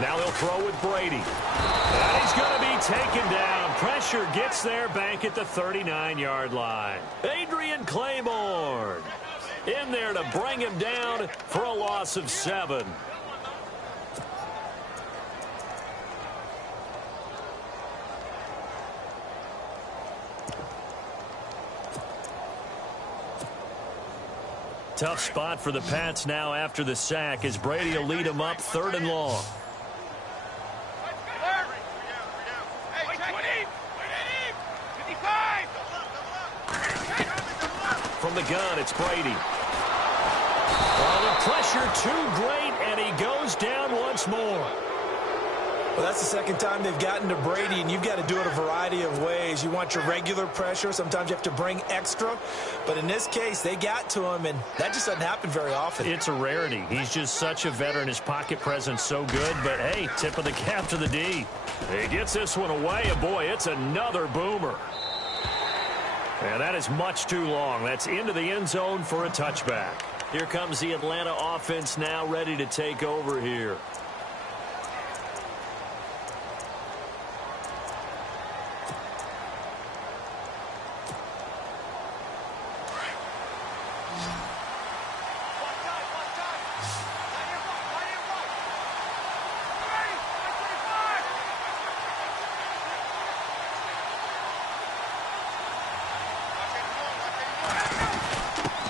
Now they'll throw with Brady. And he's going to be taken down. Pressure gets there back at the 39-yard line. Adrian Claiborne in there to bring him down for a loss of 7. Tough spot for the Pats now after the sack as Brady will lead them up 3rd and long. From the gun, it's Brady. Oh, the pressure too great, and he goes down once more. Well, that's the second time they've gotten to Brady, and you've got to do it a variety of ways. You want your regular pressure. Sometimes you have to bring extra. But in this case, they got to him, and that just doesn't happen very often. It's a rarity. He's just such a veteran. His pocket presence so good. But, hey, tip of the cap to the D. He gets this one away, and, boy, it's another boomer. And that is much too long. That's into the end zone for a touchback. Here comes the Atlanta offense now ready to take over here.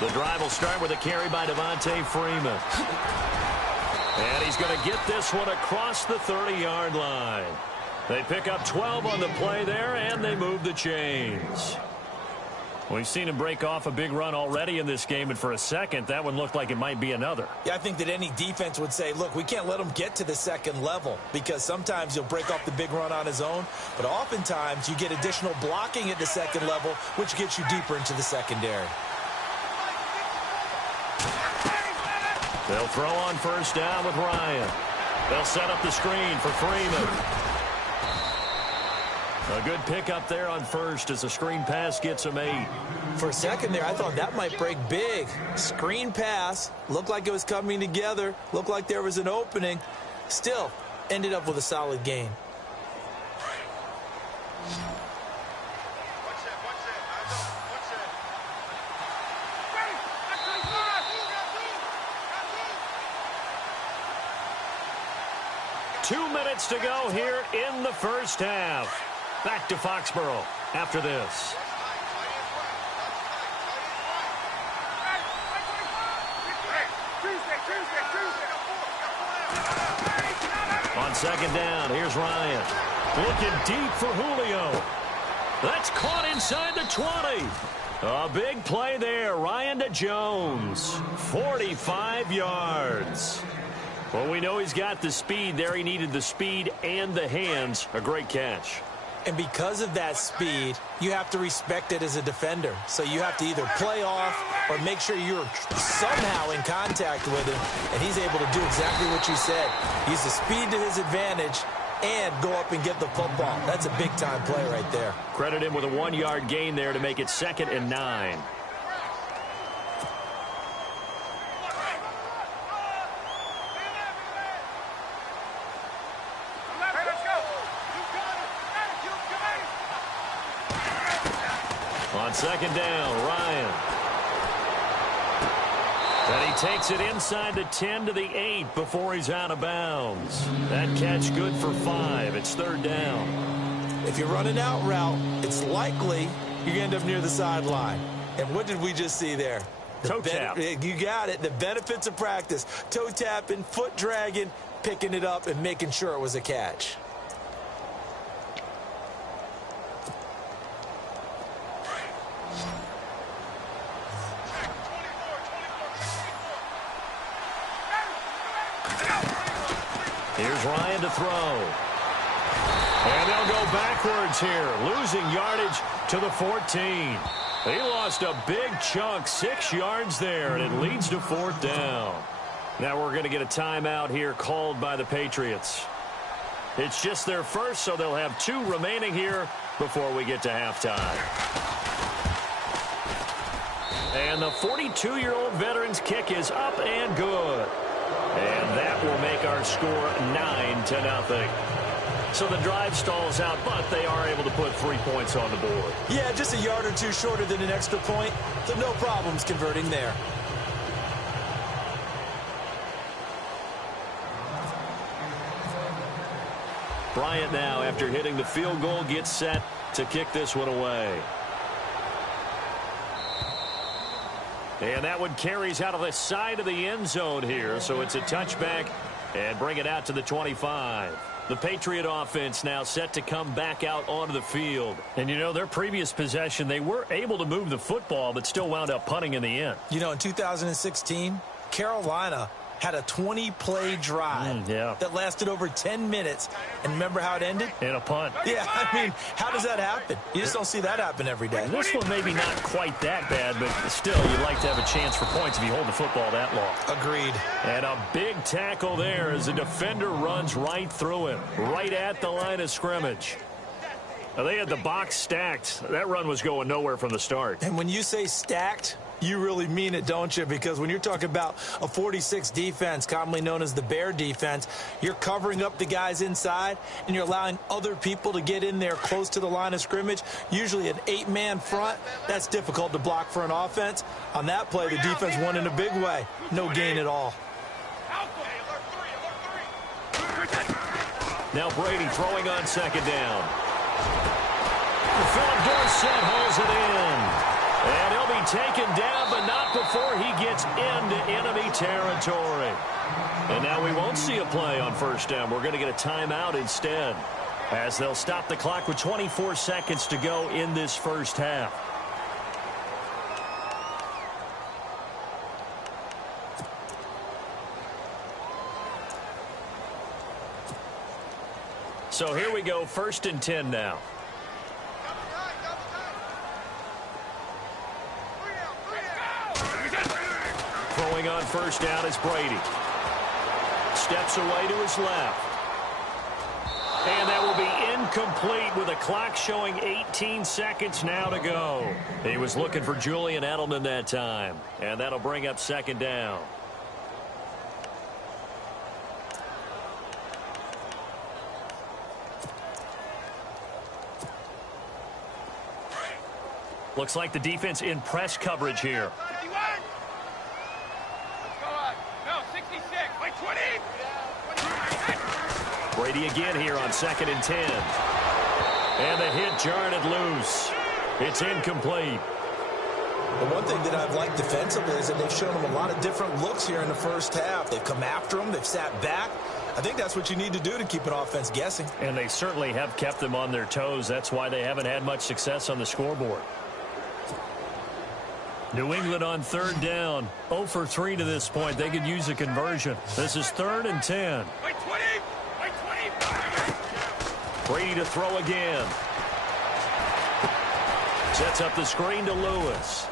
The drive will start with a carry by Devontae Freeman. And he's going to get this one across the 30-yard line. They pick up 12 on the play there, and they move the chains. We've seen him break off a big run already in this game, and for a second, that one looked like it might be another. Yeah, I think that any defense would say, look, we can't let him get to the second level because sometimes he'll break off the big run on his own, but oftentimes you get additional blocking at the second level, which gets you deeper into the secondary. They'll throw on first down with Ryan. They'll set up the screen for Freeman. A good pickup there on first as the screen pass gets him 8. For a second there, I thought that might break big. Screen pass. Looked like it was coming together. Looked like there was an opening. Still, ended up with a solid gain. Two minutes to go here in the first half. Back to Foxborough after this. On second down, here's Ryan. Looking deep for Julio. That's caught inside the 20. A big play there. Ryan to Jones. 45 yards. Well, we know he's got the speed there. He needed the speed and the hands. A great catch. And because of that speed, you have to respect it as a defender. So you have to either play off or make sure you're somehow in contact with him, and he's able to do exactly what you said. Use the speed to his advantage and go up and get the football. That's a big-time play right there. Credit him with a 1-yard gain there to make it 2nd and 9. On second down, Ryan. And he takes it inside the 10 to the 8 before he's out of bounds. That catch good for 5. It's 3rd down. If you're running out route, it's likely you're going to end up near the sideline. And what did we just see there? Toe tap. You got it. The benefits of practice. Toe tapping, foot dragging, picking it up, and making sure it was a catch. Here's Ryan to throw. And they'll go backwards here, losing yardage to the 14. He lost a big chunk, 6 yards there, and it leads to 4th down. Now we're going to get a timeout here called by the Patriots. It's just their first, so they'll have 2 remaining here before we get to halftime. And the 42-year-old veteran's kick is up and good. And that will make our score 9-0. So the drive stalls out, but they are able to put 3 points on the board. Yeah, just a yard or two shorter than an extra point, so no problems converting there. Bryant now, after hitting the field goal, gets set to kick this one away. And that one carries out of the side of the end zone here, so it's a touchback and bring it out to the 25. The Patriot offense now set to come back out onto the field. And, you know, their previous possession, they were able to move the football, but still wound up punting in the end. You know, in 2016, Carolina had a 20-play drive that lasted over 10 minutes. And remember how it ended? In a punt. Yeah, I mean, how does that happen? You just don't see that happen every day. And this one maybe not quite that bad, but still, you'd like to have a chance for points if you hold the football that long. Agreed. And a big tackle there as the defender runs right through him, right at the line of scrimmage. Now, they had the box stacked. That run was going nowhere from the start. And when you say stacked, you really mean it, don't you? Because when you're talking about a 46 defense, commonly known as the Bear defense, you're covering up the guys inside, and you're allowing other people to get in there close to the line of scrimmage, usually an 8-man front. That's difficult to block for an offense. On that play, the defense won in a big way. No gain at all. Now Brady throwing on second down. Philip Dorsett holds it in. And he'll be taken down, but not before he gets into enemy territory. And now we won't see a play on first down. We're going to get a timeout instead, as they'll stop the clock with 24 seconds to go in this first half. So here we go, 1st and 10 now. Throwing on first down is Brady. Steps away to his left. And that will be incomplete with a clock showing 18 seconds now to go. He was looking for Julian Edelman that time. And that'll bring up second down. Looks like the defense in press coverage here. Brady again here on 2nd and 10. And the hit jarred it loose. It's incomplete. The one thing that I've liked defensively is that they've shown them a lot of different looks here in the first half. They've come after them. They've sat back. I think that's what you need to do to keep an offense guessing. And they certainly have kept them on their toes. That's why they haven't had much success on the scoreboard. New England on 3rd down. 0 for 3 to this point. They could use a conversion. This is 3rd and 10. Brady to throw again. Sets up the screen to Lewis.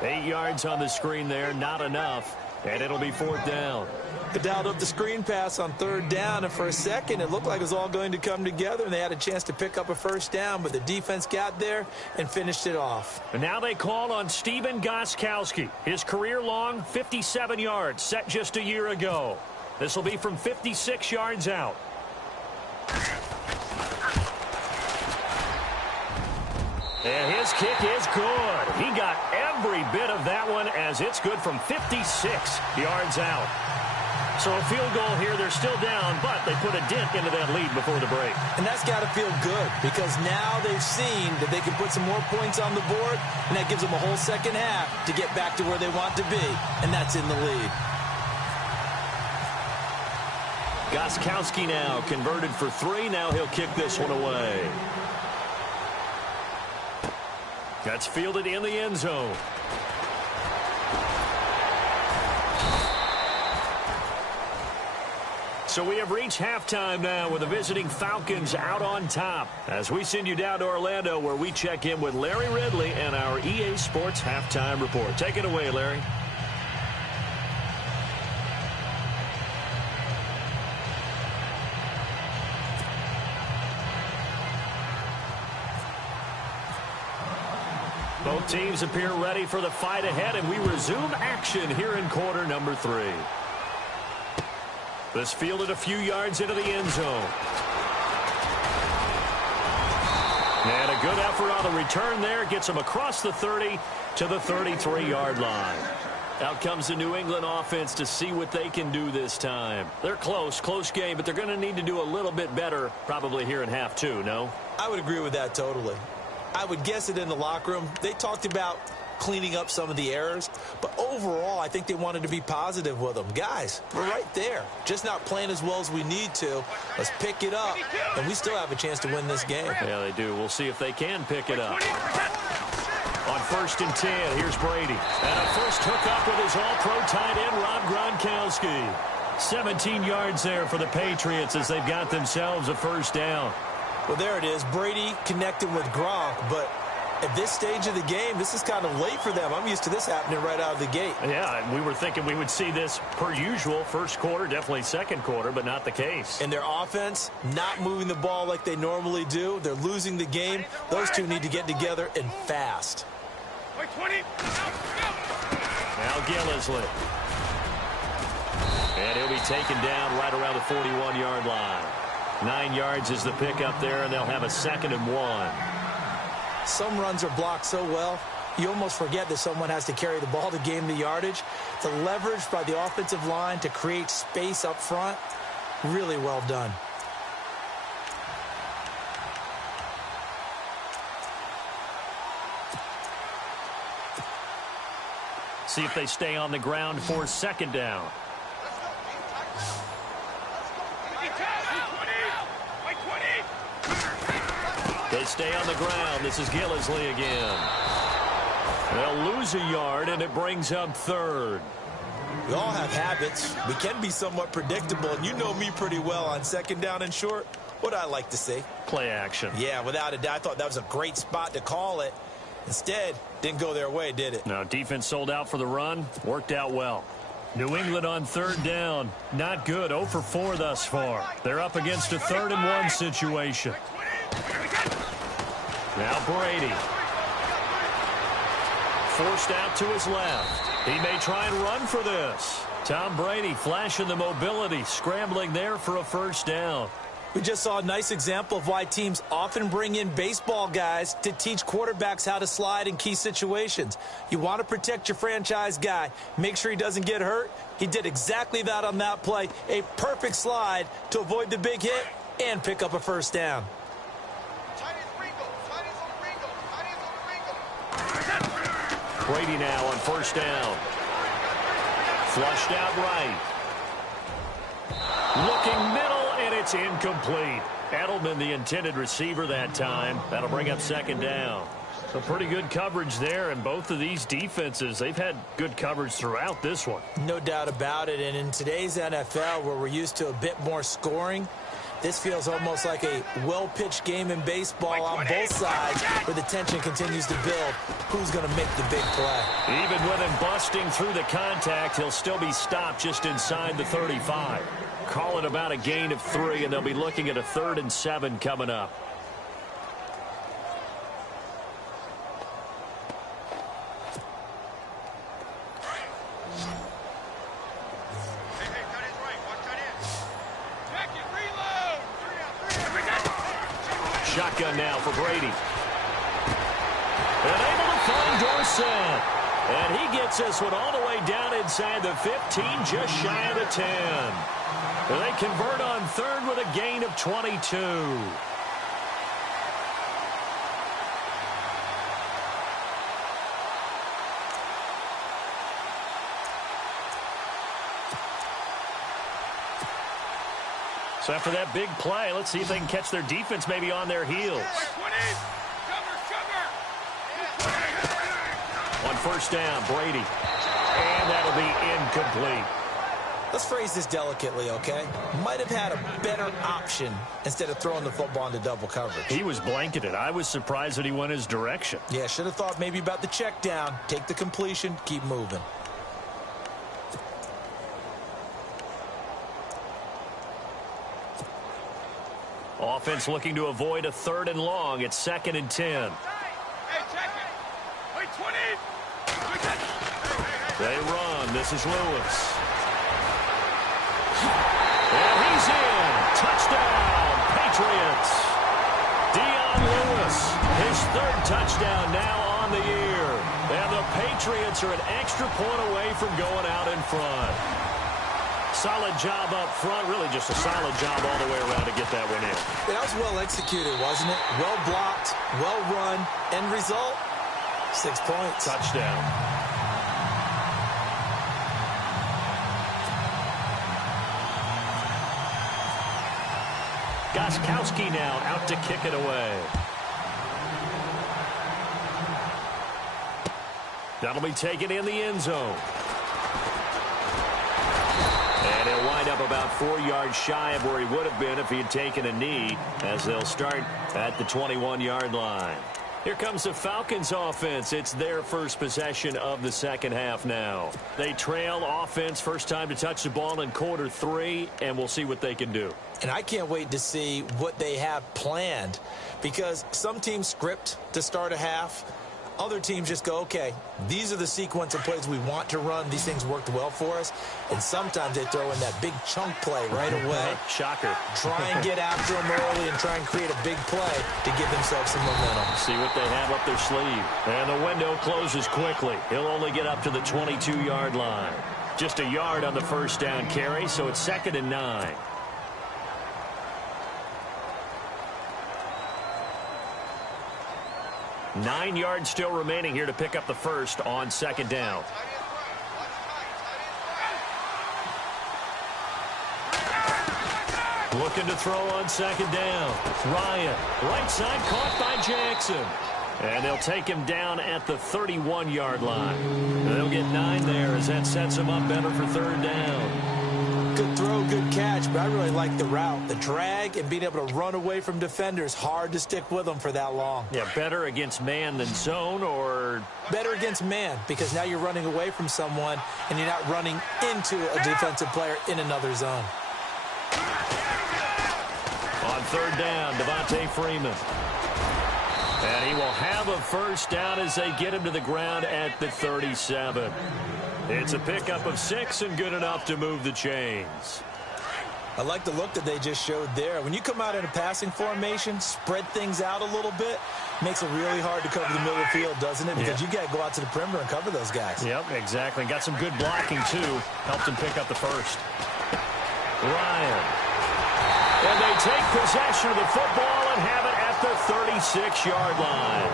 8 yards on the screen there, not enough. And it'll be 4th down. They dialed up the screen pass on 3rd down, and for a second it looked like it was all going to come together, and they had a chance to pick up a first down, but the defense got there and finished it off. And now they call on Stephen Gostkowski. His career-long 57 yards set just a year ago. This will be from 56 yards out. And his kick is good. He got every bit of that one, as it's good from 56 yards out. So a field goal here. They're still down, but they put a dent into that lead before the break. And that's got to feel good, because now they've seen that they can put some more points on the board, and that gives them a whole second half to get back to where they want to be, and that's in the lead. Gostkowski now converted for 3. Now he'll kick this one away. That's fielded in the end zone. So we have reached halftime now with the visiting Falcons out on top, as we send you down to Orlando, where we check in with Larry Ridley and our EA Sports Halftime Report. Take it away, Larry. Both teams appear ready for the fight ahead, and we resume action here in quarter number 3. This fielded a few yards into the end zone. And a good effort on the return there. Gets him across the 30 to the 33-yard line. Out comes the New England offense to see what they can do this time. They're close game, but they're going to need to do a little bit better probably here in half 2, no? I would agree with that totally. I would guess it in the locker room. They talked about cleaning up some of the errors, but overall, I think they wanted to be positive with them. Guys, we're right there. Just not playing as well as we need to. Let's pick it up, and we still have a chance to win this game. Yeah, they do. We'll see if they can pick it up. On 1st and 10, here's Brady. And a first hookup with his all-pro tight end, Rob Gronkowski. 17 yards there for the Patriots as they've got themselves a first down. Well, there it is. Brady connecting with Gronk, but at this stage of the game, this is kind of late for them. I'm used to this happening right out of the gate. Yeah, we were thinking we would see this per usual. First quarter, definitely second quarter, but not the case. And their offense not moving the ball like they normally do. They're losing the game. Those two need to get together and fast. Now Gillisley. And he'll be taken down right around the 41-yard line. 9 yards is the pickup there, and they'll have a 2nd and 1. Some runs are blocked so well, you almost forget that someone has to carry the ball to gain the yardage. The leverage by the offensive line to create space up front, really well done. See if they stay on the ground for 2nd down. They stay on the ground. This is Gillisley again. They'll lose a yard, and it brings up 3rd. We all have habits. We can be somewhat predictable, and you know me pretty well on 2nd down and short. What I like to see? Play action. Yeah, without a doubt. I thought that was a great spot to call it. Instead, didn't go their way, did it? No, defense sold out for the run. Worked out well. New England on 3rd down. Not good. 0 for 4 thus far. They're up against a 3rd and 1 situation. Now Brady. Forced out to his left. He may try and run for this. Tom Brady flashing the mobility, scrambling there for a first down. We just saw a nice example of why teams often bring in baseball guys to teach quarterbacks how to slide in key situations. You want to protect your franchise guy. Make sure he doesn't get hurt. He did exactly that on that play. A perfect slide to avoid the big hit and pick up a first down. Brady now on 1st down. Flushed out right. Looking middle, and it's incomplete. Edelman, the intended receiver that time. That'll bring up 2nd down. So pretty good coverage there, and both of these defenses, they've had good coverage throughout this one. No doubt about it, and in today's NFL, where we're used to a bit more scoring, this feels almost like a well-pitched game in baseball on both sides where the tension continues to build. Who's going to make the big play? Even with him busting through the contact, he'll still be stopped just inside the 35. Call it about a gain of 3, and they'll be looking at a 3rd and 7 coming up. Shotgun now for Brady. And able to find Dorsett. And he gets this one all the way down inside the 15, just shy of the 10. And they convert on 3rd with a gain of 22. So after that big play, let's see if they can catch their defense maybe on their heels. On 1st down, Brady. And that'll be incomplete. Let's phrase this delicately, okay? Might have had a better option instead of throwing the football into double coverage. He was blanketed. I was surprised that he went his direction. Yeah, should have thought maybe about the check down. Take the completion, keep moving. Offense looking to avoid a 3rd and long. It's 2nd and 10. They run. This is Lewis. And he's in. Touchdown, Patriots. Dion Lewis, his third touchdown now on the year. And the Patriots are an extra point away from going out in front. Solid job up front. Really just a solid job all the way around to get that one in. That was well executed, wasn't it? Well blocked, well run. End result, 6 points. Touchdown. Gostkowski now out to kick it away. That'll be taken in the end zone. And he'll wind up about 4 yards shy of where he would have been if he had taken a knee, as they'll start at the 21-yard line. Here comes the Falcons offense. It's their first possession of the second half now. They trail offense, first time to touch the ball in quarter 3, and we'll see what they can do. And I can't wait to see what they have planned, because some teams script to start a half. Other teams just go, okay, these are the sequence of plays we want to run. These things worked well for us. And sometimes they throw in that big chunk play right away. Shocker. Try and get after them early and try and create a big play to give themselves some momentum. See what they have up their sleeve. And the window closes quickly. He'll only get up to the 22-yard line. Just a yard on the first down carry, so it's 2nd and 9. Nine yards still remaining here to pick up the first on second down. Looking to throw on second down. Ryan, right side, caught by Jackson. And they'll take him down at the 31-yard line. They'll get 9 there as that sets him up better for third down. Good throw, good catch, but I really like the route. The drag and being able to run away from defenders, hard to stick with them for that long. Yeah, better against man than zone, or? Better against man, because now you're running away from someone and you're not running into a defensive player in another zone. On third down, Devontae Freeman. And he will have a first down as they get him to the ground at the 37. It's a pickup of 6 and good enough to move the chains. I like the look that they just showed there. When you come out in a passing formation, spread things out a little bit, makes it really hard to cover the middle of the field, doesn't it? Because you got to go out to the perimeter and cover those guys. Yep, exactly. Got some good blocking, too. Helped him pick up the first. Ryan. And they take possession of the football and have it at the 36-yard line.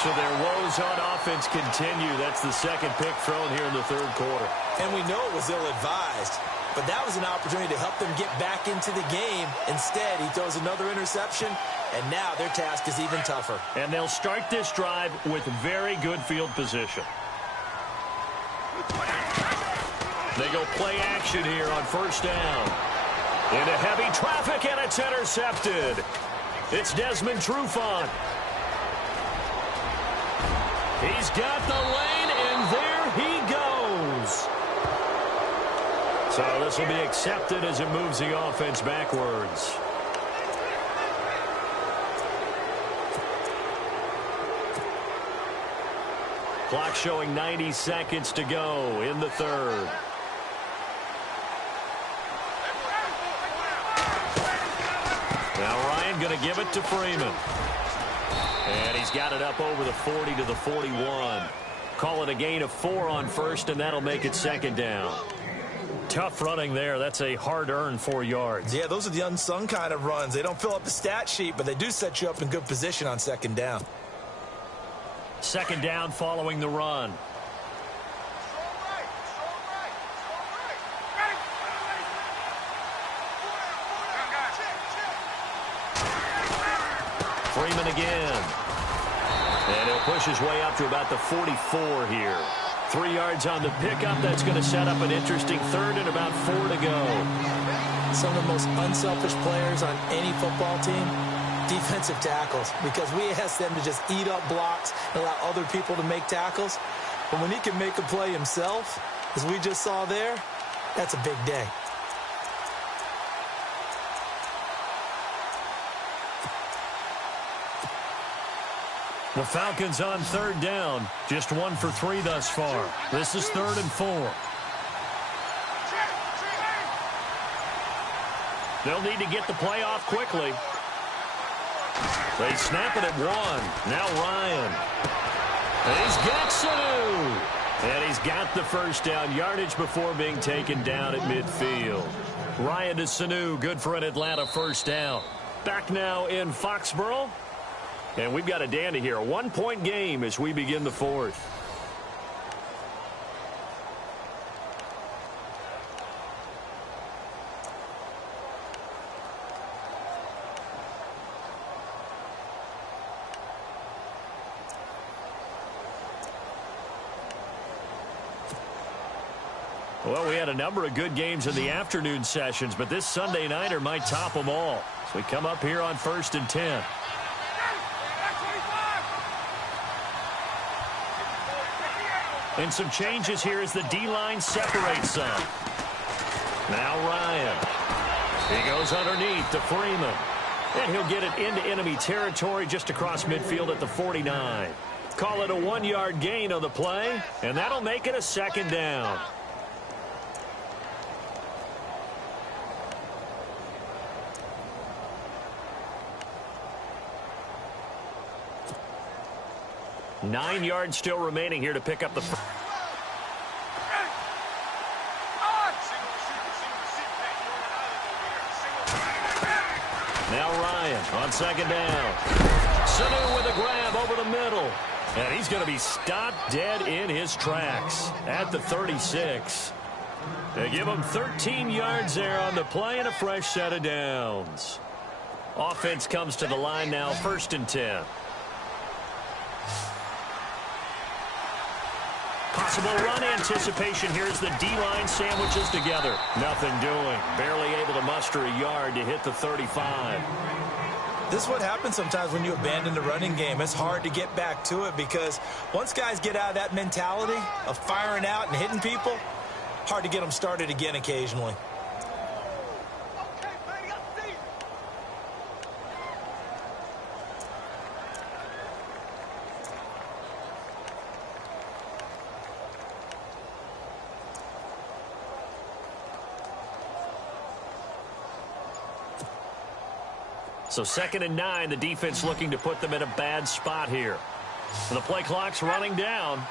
So their woes on offense continue. That's the second pick thrown here in the third quarter. And we know it was ill-advised, but that was an opportunity to help them get back into the game. Instead, he throws another interception, and now their task is even tougher. And they'll start this drive with very good field position. They go play action here on first down. Into heavy traffic, and it's intercepted. It's Desmond Trufant. He's got the lane, and there he goes. So this will be accepted as it moves the offense backwards. Clock showing 90 seconds to go in the third. Now Ryan going to give it to Freeman. And he's got it up over the 40 to the 41. Call it a gain of 4 on first, and that'll make it second down. Tough running there. That's a hard-earned 4 yards. Yeah, those are the unsung kind of runs. They don't fill up the stat sheet, but they do set you up in good position on second down. Second down following the run. Freeman again. And he'll push his way up to about the 44 here. 3 yards on the pickup. That's going to set up an interesting third and about 4 to go. Some of the most unselfish players on any football team, defensive tackles, because we ask them to just eat up blocks and allow other people to make tackles. But when he can make a play himself, as we just saw there, that's a big day. The Falcons on third down. Just 1 for 3 thus far. This is 3rd and 4. They'll need to get the play off quickly. They snap it at 1. Now Ryan. And he's got Sanu. And he's got the first down, yardage before being taken down at midfield. Ryan to Sanu, good for an Atlanta first down. Back now in Foxborough. And we've got a dandy here. A 1-point game as we begin the 4th. Well, we had a number of good games in the afternoon sessions, but this Sunday nighter might top them all. So we come up here on 1st and 10. And some changes here as the D-line separates some. Now Ryan. He goes underneath to Freeman. And he'll get it into enemy territory just across midfield at the 49. Call it a 1-yard gain on the play, and that'll make it a 2nd down. Nine yards still remaining here to pick up the... Now Ryan on 2nd down. Sanu with a grab over the middle. And he's going to be stopped dead in his tracks at the 36. They give him 13 yards there on the play and a fresh set of downs. Offense comes to the line now, 1st and 10. Possible run anticipation here as the D-line sandwiches together. Nothing doing. Barely able to muster a yard to hit the 35. This is what happens sometimes when you abandon the running game. It's hard to get back to it because once guys get out of that mentality of firing out and hitting people, hard to get them started again occasionally. So 2nd and 9, the defense looking to put them in a bad spot here. And the play clock's running down.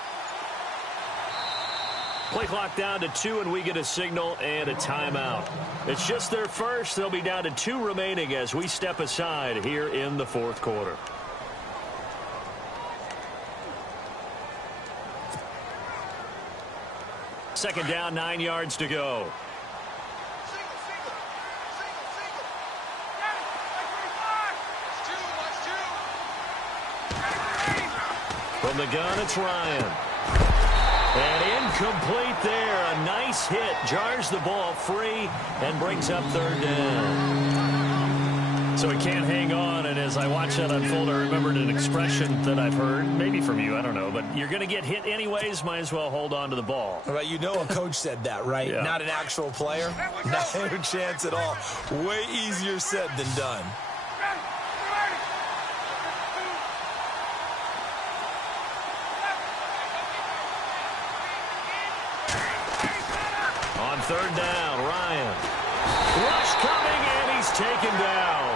Play clock down to 2, and we get a signal and a timeout. It's just their first. They'll be down to 2 remaining as we step aside here in the 4th quarter. Second down, 9 yards to go. From the gun, it's Ryan. And incomplete there. A nice hit. Jars the ball free and brings up 3rd down. So he can't hang on. And as I watch that unfold, I remembered an expression that I've heard, maybe from you, I don't know. But you're going to get hit anyways. Might as well hold on to the ball. Right, you know a coach said that, right? Yeah. Not an actual player. No chance at all. Way easier said than done. On 3rd down, Ryan. Rush coming, and he's taken down.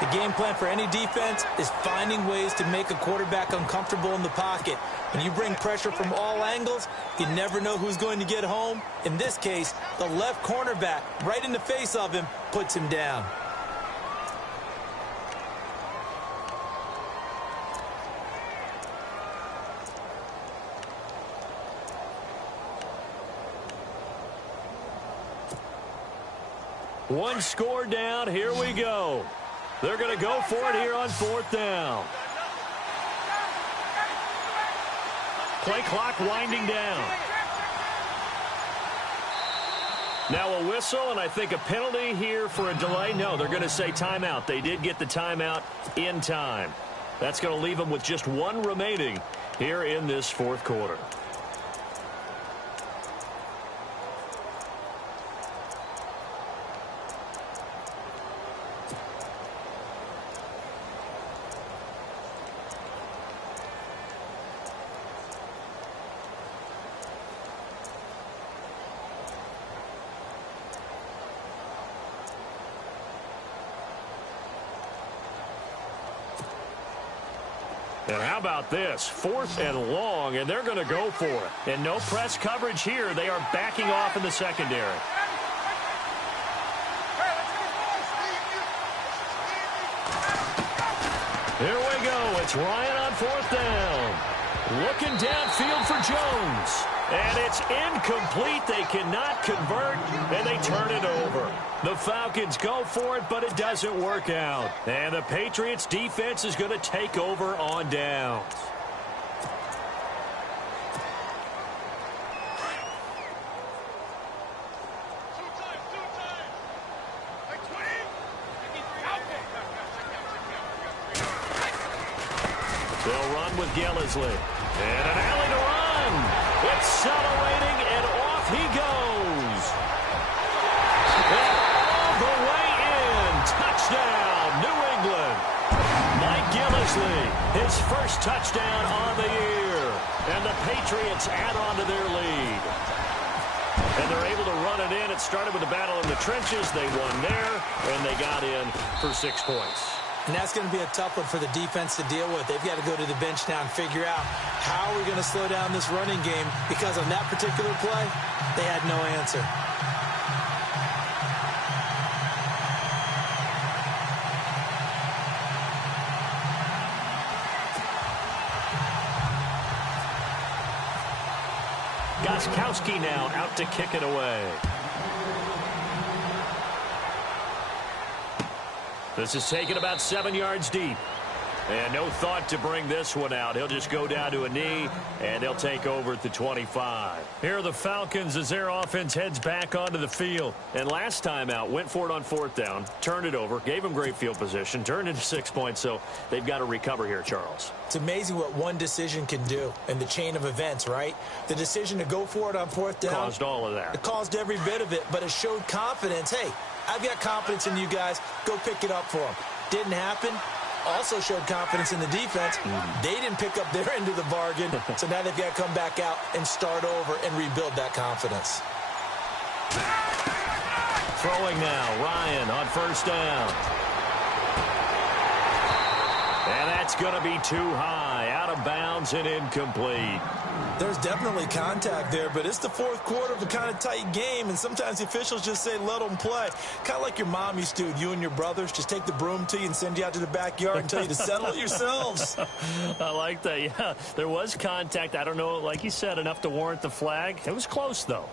The game plan for any defense is finding ways to make a quarterback uncomfortable in the pocket. When you bring pressure from all angles, you never know who's going to get home. In this case, the left cornerback, right in the face of him, puts him down. One score down. Here we go. They're going to go for it here on 4th down. Play clock winding down. Now a whistle, and I think a penalty here for a delay. No, they're going to say timeout. They did get the timeout in time. That's going to leave them with just 1 remaining here in this 4th quarter. And how about this? 4th and long, and they're going to go for it. And no press coverage here. They are backing off in the secondary. Here we go. It's Ryan on 4th down. Looking downfield for Jones. And it's incomplete. They cannot convert, and they turn it over. The Falcons go for it, but it doesn't work out. And the Patriots defense is going to take over on downs. They'll run with Gillisley. And an alley to run. Accelerating, and off he goes. And all the way in. Touchdown, New England. Mike Gillisley, his first touchdown on the year. And the Patriots add on to their lead. And they're able to run it in. It started with a battle in the trenches. They won there, and they got in for 6 points. And that's going to be a tough one for the defense to deal with. They've got to go to the bench now and figure out how are we going to slow down this running game, because on that particular play, they had no answer. Gostkowski now out to kick it away. This is taken about 7 yards deep. And no thought to bring this one out. He'll just go down to a knee, and they'll take over at the 25. Here are the Falcons as their offense heads back onto the field. And last time out, went for it on 4th down, turned it over, gave them great field position, turned into 6 points, so they've got to recover here, Charles. It's amazing what one decision can do in the chain of events, right? The decision to go for it on 4th down. Caused all of that. It caused every bit of it, but it showed confidence. Hey, I've got confidence in you guys. Go pick it up for them. Didn't happen. Also showed confidence in the defense. They didn't pick up their end of the bargain, so now they've got to come back out and start over and rebuild that confidence. Throwing now, Ryan on 1st down. And that's going to be too high, out of bounds and incomplete. There's definitely contact there, but it's the 4th quarter of a kind of tight game, and sometimes the officials just say, let them play. Kind of like your mom used to, you and your brothers, just take the broom to you and send you out to the backyard and tell you to settle it yourselves. I like that, yeah. There was contact. I don't know, like you said, enough to warrant the flag. It was close, though.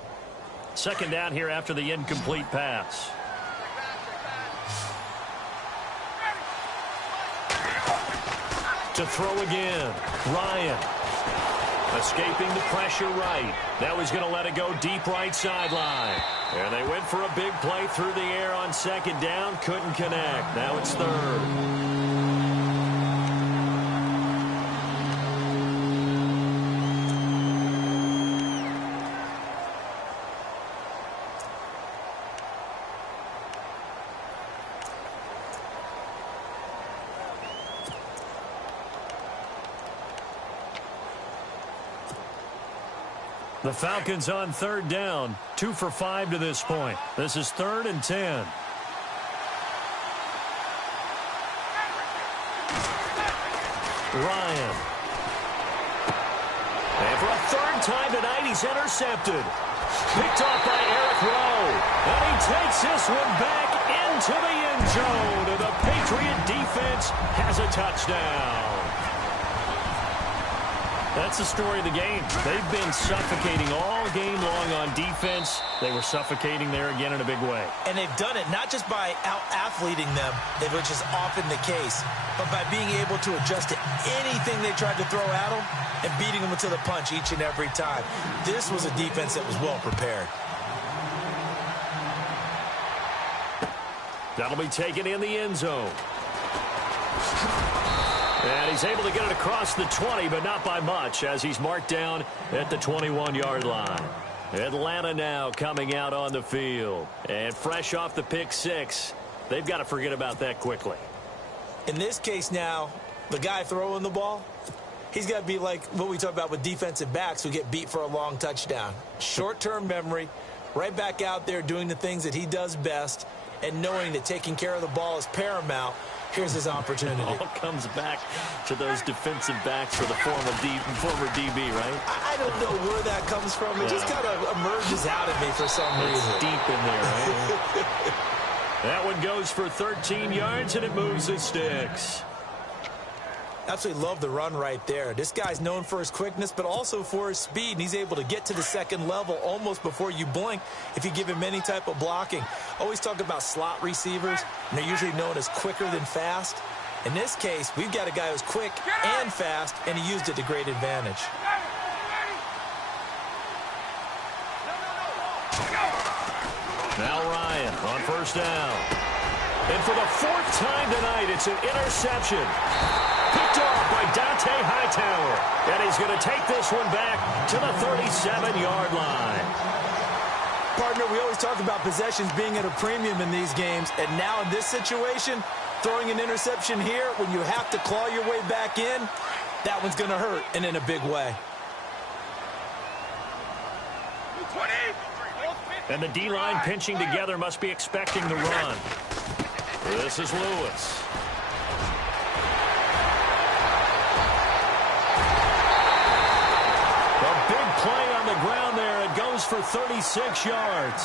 2nd down here after the incomplete pass. To throw again, Ryan. Escaping the pressure right. Now he's going to let it go deep right sideline. And they went for a big play through the air on 2nd down. Couldn't connect. Now it's 3rd. The Falcons on 3rd down, 2 for 5 to this point. This is 3rd and 10. Ryan. And for a 3rd time tonight, he's intercepted. Picked off by Eric Rowe. And he takes this one back into the end zone. And the Patriot defense has a touchdown. That's the story of the game. They've been suffocating all game long on defense. They were suffocating there again in a big way. And they've done it not just by out-athleting them, which is often the case, but by being able to adjust to anything they tried to throw at them and beating them to the punch each and every time. This was a defense that was well prepared. That'll be taken in the end zone. And he's able to get it across the 20, but not by much, as he's marked down at the 21-yard line. Atlanta now coming out on the field. And fresh off the pick 6, they've got to forget about that quickly. In this case now, the guy throwing the ball, he's got to be like what we talk about with defensive backs who get beat for a long touchdown. Short-term memory, right back out there doing the things that he does best, and knowing that taking care of the ball is paramount Here's his opportunity. All comes back to those defensive backs for the former DB, right? I don't know where that comes from. It just kind of emerges out of me for some reason. It's deep in there, right? That one goes for 13 yards, and it moves the sticks. Absolutely love the run right there. This guy's known for his quickness, but also for his speed, and he's able to get to the second level almost before you blink if you give him any type of blocking. Always talk about slot receivers, and they're usually known as quicker than fast. In this case, we've got a guy who's quick and fast, and he used it to great advantage. Now Ryan on first down. And for the fourth time tonight, it's an interception. Picked off by Dante Hightower. And he's going to take this one back to the 37-yard line. Partner, we always talk about possessions being at a premium in these games. And now in this situation, throwing an interception here when you have to claw your way back in, that one's going to hurt, and in a big way. And the D-line pinching together must be expecting the run. This is Lewis. Play on the ground there. It goes for 36 yards.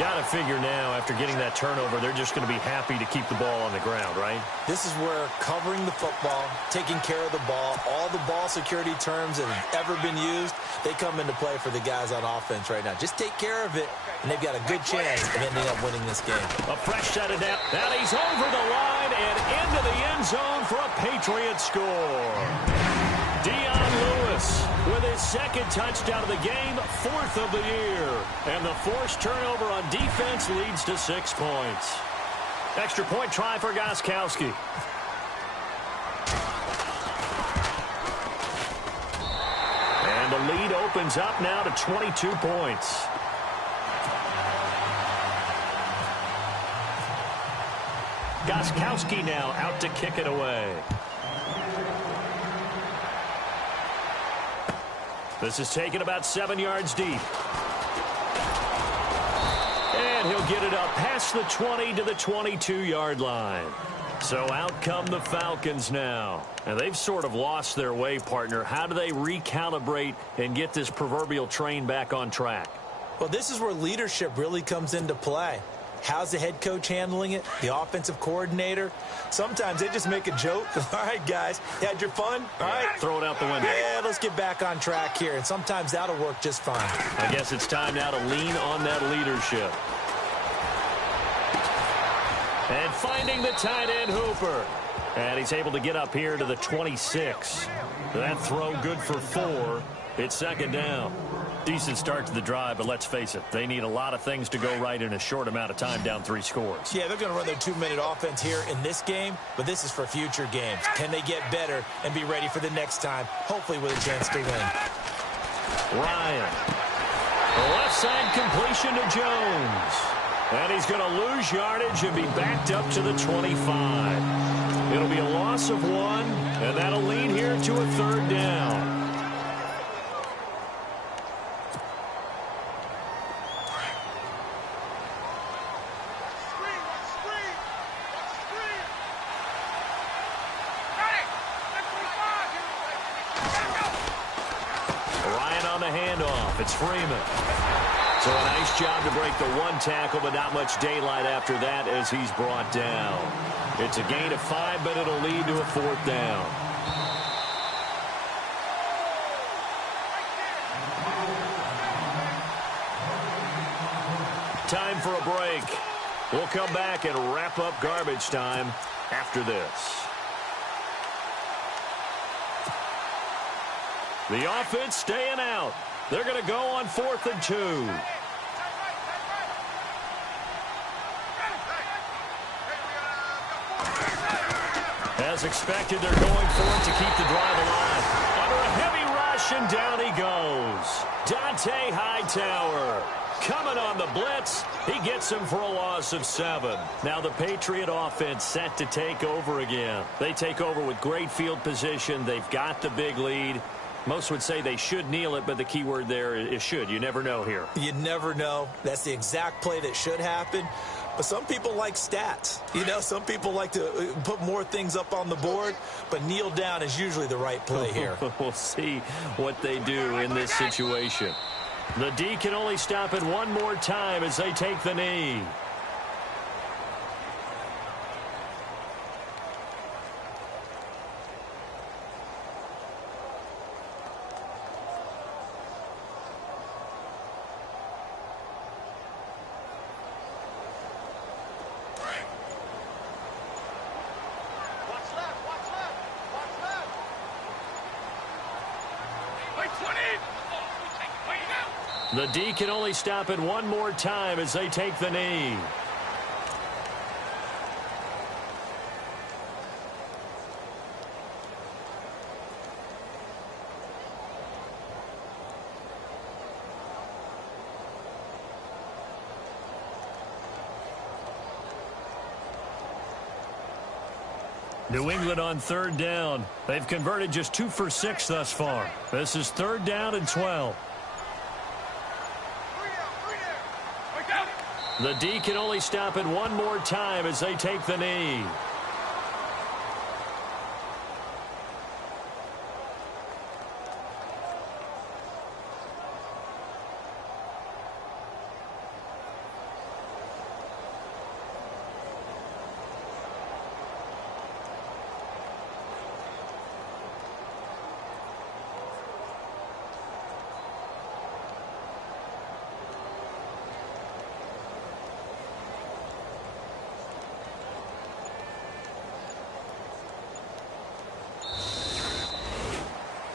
Got to figure now, after getting that turnover, they're just going to be happy to keep the ball on the ground, right? This is where covering the football, taking care of the ball, all the ball security terms that have ever been used, they come into play for the guys on offense right now. Just take care of it, and they've got a good chance of ending up winning this game. A fresh set of down. Now he's over the line and into the end zone for a Patriot score. Dion Lewis with his second touchdown of the game, fourth of the year. And the forced turnover on defense leads to 6 points. Extra point try for Gostkowski. And the lead opens up now to 22 points. Gostkowski now out to kick it away. This is taken about 7 yards deep. And he'll get it up past the 20 to the 22-yard line. So out come the Falcons now. And they've sort of lost their way, partner. How do they recalibrate and get this proverbial train back on track? Well, this is where leadership really comes into play. How's the head coach handling it? The offensive coordinator? Sometimes they just make a joke. All right, guys, you had your fun? All right. Throw it out the window. Yeah, let's get back on track here. And sometimes that'll work just fine. I guess it's time now to lean on that leadership. And finding the tight end, Hooper. And he's able to get up here to the 26. That throw good for 4. It's second down. Decent start to the drive, but let's face it, they need a lot of things to go right in a short amount of time, down 3 scores. Yeah, they're going to run their 2-minute offense here in this game, but this is for future games. Can they get better and be ready for the next time, hopefully with a chance to win? Ryan. Left side completion to Jones. And he's going to lose yardage and be backed up to the 25. It'll be a loss of 1, and that'll lead here to a third down. It's Freeman. So a nice job to break the 1 tackle, but not much daylight after that as he's brought down. It's a gain of 5, but it'll lead to a 4th down. Time for a break. We'll come back and wrap up garbage time after this. The offense staying out. They're going to go on 4th and 2. As expected, they're going for it to keep the drive alive. Under a heavy rush, and down he goes. Dante Hightower coming on the blitz. He gets him for a loss of 7. Now the Patriot offense set to take over again. They take over with great field position. They've got the big lead. Most would say they should kneel it, but the key word there is should. You never know here. You never know. That's the exact play that should happen. but some people like stats. You know, some people like to put more things up on the board, but kneel down is usually the right play here. We'll see what they do in this situation. The D can only stop it one more time as they take the knee. The D can only stop it one more time as they take the knee. New England on third down. They've converted just 2 for 6 thus far. This is 3rd down and 12. The D can only stop it one more time as they take the knee.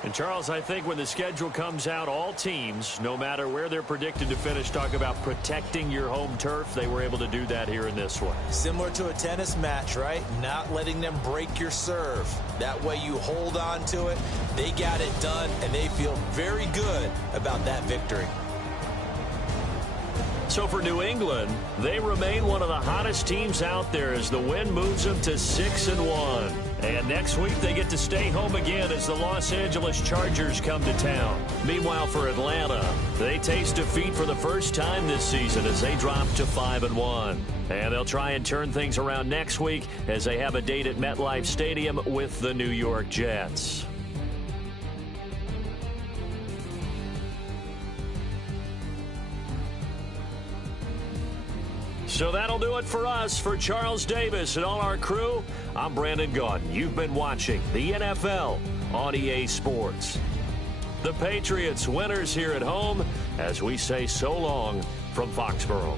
And Charles, I think when the schedule comes out, all teams, no matter where they're predicted to finish, talk about protecting your home turf. They were able to do that here in this one. Similar to a tennis match, right? Not letting them break your serve. That way you hold on to it. They got it done, and they feel very good about that victory. So for New England, they remain one of the hottest teams out there as the win moves them to 6-1. And next week they get to stay home again as the Los Angeles Chargers come to town. Meanwhile for Atlanta, they taste defeat for the first time this season as they drop to 5-1. And they'll try and turn things around next week as they have a date at MetLife Stadium with the New York Jets. So that'll do it for us. For Charles Davis and all our crew, I'm Brandon Gaudin. You've been watching the NFL on EA Sports. The Patriots winners here at home as we say so long from Foxborough.